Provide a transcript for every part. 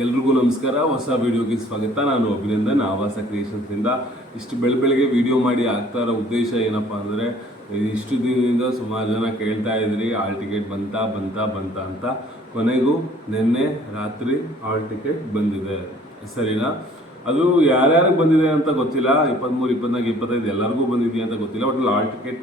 ಎಲ್ರಿಗೂ ನಮಸ್ಕಾರ. ಹೊಸ ವಿಡಿಯೋಗೆ ಸ್ವಾಗತ. ನಾನು ಅಭಿನಂದನ್, ಆವಾಸ ಕ್ರಿಯೇಷನ್ಸಿಂದ. ಇಷ್ಟು ಬೆಳಗ್ಗೆ ವಿಡಿಯೋ ಮಾಡಿ ಆಗ್ತಾ ಇರೋ ಉದ್ದೇಶ ಏನಪ್ಪ ಅಂದರೆ, ಇಷ್ಟು ದಿನದಿಂದ ಸುಮಾರು ಜನ ಕೇಳ್ತಾ ಇದ್ರಿ ಹಾಲ್ ಟಿಕೆಟ್ ಬಂತ ಅಂತ. ಕೊನೆಗೂ ನಿನ್ನೆ ರಾತ್ರಿ ಹಾಲ್ ಟಿಕೆಟ್ ಬಂದಿದೆ, ಸರಿನಾ? ಅದು ಯಾರ್ಯಾರಿಗೆ ಬಂದಿದೆ ಅಂತ ಗೊತ್ತಿಲ್ಲ. 23, 24, 25 ಎಲ್ಲರಿಗೂ ಬಂದಿದೆಯಾ ಅಂತ ಗೊತ್ತಿಲ್ಲ. ಒಟ್ಟು ಹಾಲ್ ಟಿಕೆಟ್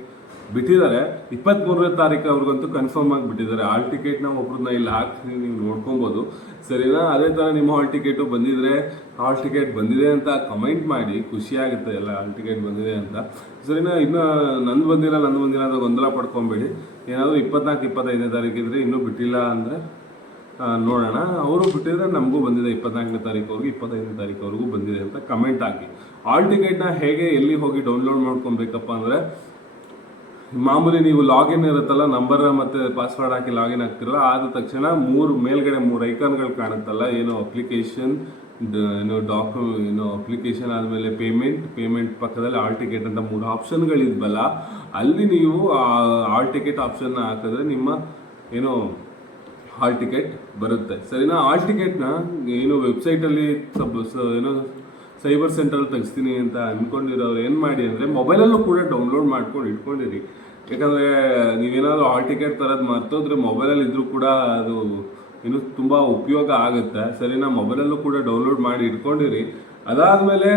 ಬಿಟ್ಟಿದ್ದಾರೆ. 23ನೇ ತಾರೀಕು ಅವ್ರಿಗಂತೂ ಕನ್ಫರ್ಮ್ ಆಗಿ ಬಿಟ್ಟಿದ್ದಾರೆ. ಹಾಲ್ ಟಿಕೆಟ್ನ ಒಬ್ರನ್ನ ಇಲ್ಲಿ ಹಾಕ್ತೀನಿ, ನೀವು ನೋಡ್ಕೊಬೋದು, ಸರಿನಾ? ಅದೇ ಥರ ನಿಮ್ಮ ಹಾಲ್ ಟಿಕೆಟು ಬಂದಿದ್ರೆ ಹಾಲ್ ಟಿಕೆಟ್ ಬಂದಿದೆ ಅಂತ ಕಮೆಂಟ್ ಮಾಡಿ, ಖುಷಿಯಾಗುತ್ತೆ ಎಲ್ಲ ಹಾಲ್ ಟಿಕೆಟ್ ಬಂದಿದೆ ಅಂತ, ಸರಿನಾ? ಇನ್ನು ನಂದು ಬಂದಿಲ್ಲ ಅಂತ ಗೊಂದಲ ಪಡ್ಕೊಬೇಡಿ. ಏನಾದರೂ 24, 25ನೇ ತಾರೀಕಿದ್ರೆ ಇನ್ನೂ ಬಿಟ್ಟಿಲ್ಲ ಅಂದರೆ ನೋಡೋಣ. ಅವರು ಬಿಟ್ಟಿದ್ರೆ ನಮಗೂ ಬಂದಿದೆ 24ನೇ ತಾರೀಕುವರೆಗೂ, 25ನೇ ತಾರೀಕುವರೆಗೂ ಬಂದಿದೆ ಅಂತ ಕಮೆಂಟ್ ಹಾಕಿ. ಹಾಲ್ ಟಿಕೆಟ್ನ ಹೇಗೆ ಎಲ್ಲಿ ಹೋಗಿ ಡೌನ್ಲೋಡ್ ಮಾಡ್ಕೊಬೇಕಪ್ಪ ಅಂದರೆ, ಮಾಮೂಲಿ ನೀವು ಲಾಗಿನ್ ಇರುತ್ತಲ್ಲ, ನಂಬರ್ ಮತ್ತು ಪಾಸ್ವರ್ಡ್ ಹಾಕಿ ಲಾಗಿನ್ ಆಗ್ತಿರಲ್ಲ, ಆದ ತಕ್ಷಣ ಮೇಲ್ಗಡೆ 3 ಐಕಾನ್ಗಳು ಕಾಣುತ್ತಲ್ಲ, ಏನು ಅಪ್ಲಿಕೇಶನ್, ಅಪ್ಲಿಕೇಶನ್ ಆದಮೇಲೆ ಪೇಮೆಂಟ್ ಪಕ್ಕದಲ್ಲಿ ಹಾಲ್ ಟಿಕೆಟ್ ಅಂತ 3 ಆಪ್ಷನ್ಗಳಿದ್ವಲ್ಲ, ಅಲ್ಲಿ ನೀವು ಹಾಲ್ ಟಿಕೆಟ್ ಆಪ್ಷನ್ನ ಹಾಕಿದ್ರೆ ನಿಮ್ಮ ಹಾಲ್ ಟಿಕೆಟ್ ಬರುತ್ತೆ, ಸರಿನಾ? ಹಾಲ್ ಟಿಕೆಟ್ನ ವೆಬ್ಸೈಟಲ್ಲಿ ಸೈಬರ್ ಸೆಂಟ್ರಲ್ಲಿ ತೆಗಿಸ್ತೀನಿ ಅಂತ ಅಂದ್ಕೊಂಡಿರೋರು ಏನು ಮಾಡಿ ಅಂದರೆ, ಮೊಬೈಲಲ್ಲೂ ಕೂಡ ಡೌನ್ಲೋಡ್ ಮಾಡ್ಕೊಂಡು ಇಟ್ಕೊಂಡಿರಿ. ಯಾಕಂದರೆ ನೀವೇನಾದರೂ ಹಾಲ್ ಟಿಕೆಟ್ ತರೋದು ಮರ್ತೋದ್ರೆ ಮೊಬೈಲಲ್ಲಿ ಇದ್ರೂ ಕೂಡ ಅದು ತುಂಬ ಉಪಯೋಗ ಆಗುತ್ತೆ, ಸರಿನಾ? ಮೊಬೈಲಲ್ಲೂ ಕೂಡ ಡೌನ್ಲೋಡ್ ಮಾಡಿ ಇಟ್ಕೊಂಡಿರಿ. ಅದಾದಮೇಲೆ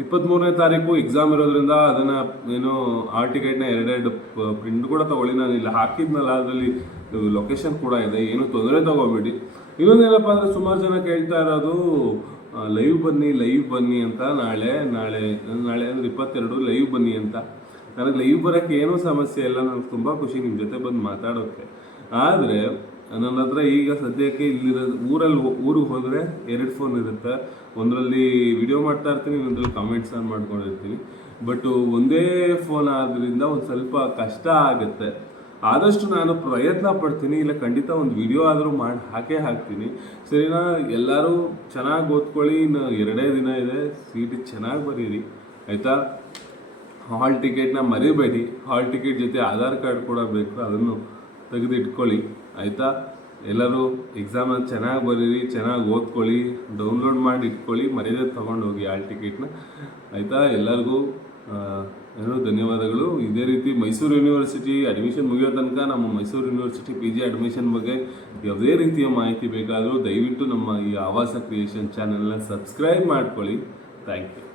23ನೇ ತಾರೀಕು ಎಕ್ಸಾಮ್ ಇರೋದ್ರಿಂದ ಅದನ್ನು ಹಾಲ್ ಟಿಕೆಟ್ನ 2 ಪ್ರಿಂಟ್ ಕೂಡ ತೊಗೊಳ್ಳಿ. ನಾನು ಇಲ್ಲಿ ಹಾಕಿದ್ನಲ್ಲ, ಅದರಲ್ಲಿ ಲೊಕೇಶನ್ ಕೂಡ ಇದೆ, ಏನು ತೊಂದರೆ ತೊಗೋಬೇಡಿ. ಇನ್ನೊಂದೇನಪ್ಪ ಅಂದರೆ, ಸುಮಾರು ಜನ ಕೇಳ್ತಾ ಇರೋದು ಲೈವ್ ಬನ್ನಿ ಅಂತ. ನಾಳೆ ಅಂದರೆ 22 ಲೈವ್ ಬನ್ನಿ ಅಂತ. ನನಗೆ ಲೈವ್ ಬರೋಕ್ಕೆ ಏನೂ ಸಮಸ್ಯೆ ಇಲ್ಲ, ನನಗೆ ತುಂಬ ಖುಷಿ ನಿಮ್ಮ ಜೊತೆ ಬಂದು ಮಾತಾಡೋಕ್ಕೆ. ಆದರೆ ನನ್ನ ಹತ್ರ ಈಗ ಸದ್ಯಕ್ಕೆ ಊರಿಗೆ ಹೋದರೆ 2 ಫೋನ್ ಇರುತ್ತೆ. ಒಂದರಲ್ಲಿ ವಿಡಿಯೋ ಮಾಡ್ತಾ ಇರ್ತೀನಿ, ಇನ್ನೊಂದ್ರಲ್ಲಿ ಕಾಮೆಂಟ್ಸ್ ಆನ್ ಮಾಡ್ಕೊಂಡಿರ್ತೀನಿ. ಬಟ್ ಒಂದೇ ಫೋನ್ ಆದ್ದರಿಂದ ಒಂದು ಸ್ವಲ್ಪ ಕಷ್ಟ ಆಗುತ್ತೆ. ಆದಷ್ಟು ನಾನು ಪ್ರಯತ್ನ ಪಡ್ತೀನಿ, ಇಲ್ಲ ಖಂಡಿತ ಒಂದು ವಿಡಿಯೋ ಆದರೂ ಮಾಡಿ ಹಾಕ್ತೀನಿ, ಸರಿನಾ? ಎಲ್ಲರೂ ಚೆನ್ನಾಗಿ ಓದ್ಕೊಳ್ಳಿ. ಇನ್ನು 2 ದಿನ ಇದೆ, CET ಚೆನ್ನಾಗಿ ಬರೀರಿ, ಆಯಿತಾ? ಹಾಲ್ ಟಿಕೆಟ್ನ ಮರಿಬೇಡಿ. ಹಾಲ್ ಟಿಕೆಟ್ ಜೊತೆ ಆಧಾರ್ ಕಾರ್ಡ್ ಕೂಡ ಬೇಕು, ಅದನ್ನು ತೆಗೆದಿಟ್ಕೊಳ್ಳಿ, ಆಯಿತಾ? ಎಲ್ಲರೂ ಎಕ್ಸಾಮನ್ನು ಚೆನ್ನಾಗಿ ಬರೀರಿ, ಚೆನ್ನಾಗಿ ಓದ್ಕೊಳ್ಳಿ, ಡೌನ್ಲೋಡ್ ಮಾಡಿ ಇಟ್ಕೊಳ್ಳಿ, ಮರ್ಯಾದೆ ತೊಗೊಂಡೋಗಿ ಹಾಲ್ ಟಿಕೆಟ್ನ, ಆಯಿತಾ? ಎಲ್ಲರಿಗೂ ಧನ್ಯವಾದಗಳು. ಇದೇ ರೀತಿ ಮೈಸೂರು ಯೂನಿವರ್ಸಿಟಿ ಅಡ್ಮಿಷನ್ ಮುಗಿಯೋ ತನಕ ನಮ್ಮ ಮೈಸೂರು ಯೂನಿವರ್ಸಿಟಿ PG ಅಡ್ಮಿಷನ್ ಬಗ್ಗೆ ಯಾವುದೇ ರೀತಿಯ ಮಾಹಿತಿ ಬೇಕಾದರೂ ದಯವಿಟ್ಟು ನಮ್ಮ ಈ ಆವಾಸ ಕ್ರಿಯೇಷನ್ ಚಾನೆಲ್ನ ಸಬ್ಸ್ಕ್ರೈಬ್ ಮಾಡ್ಕೊಳ್ಳಿ. Thank you.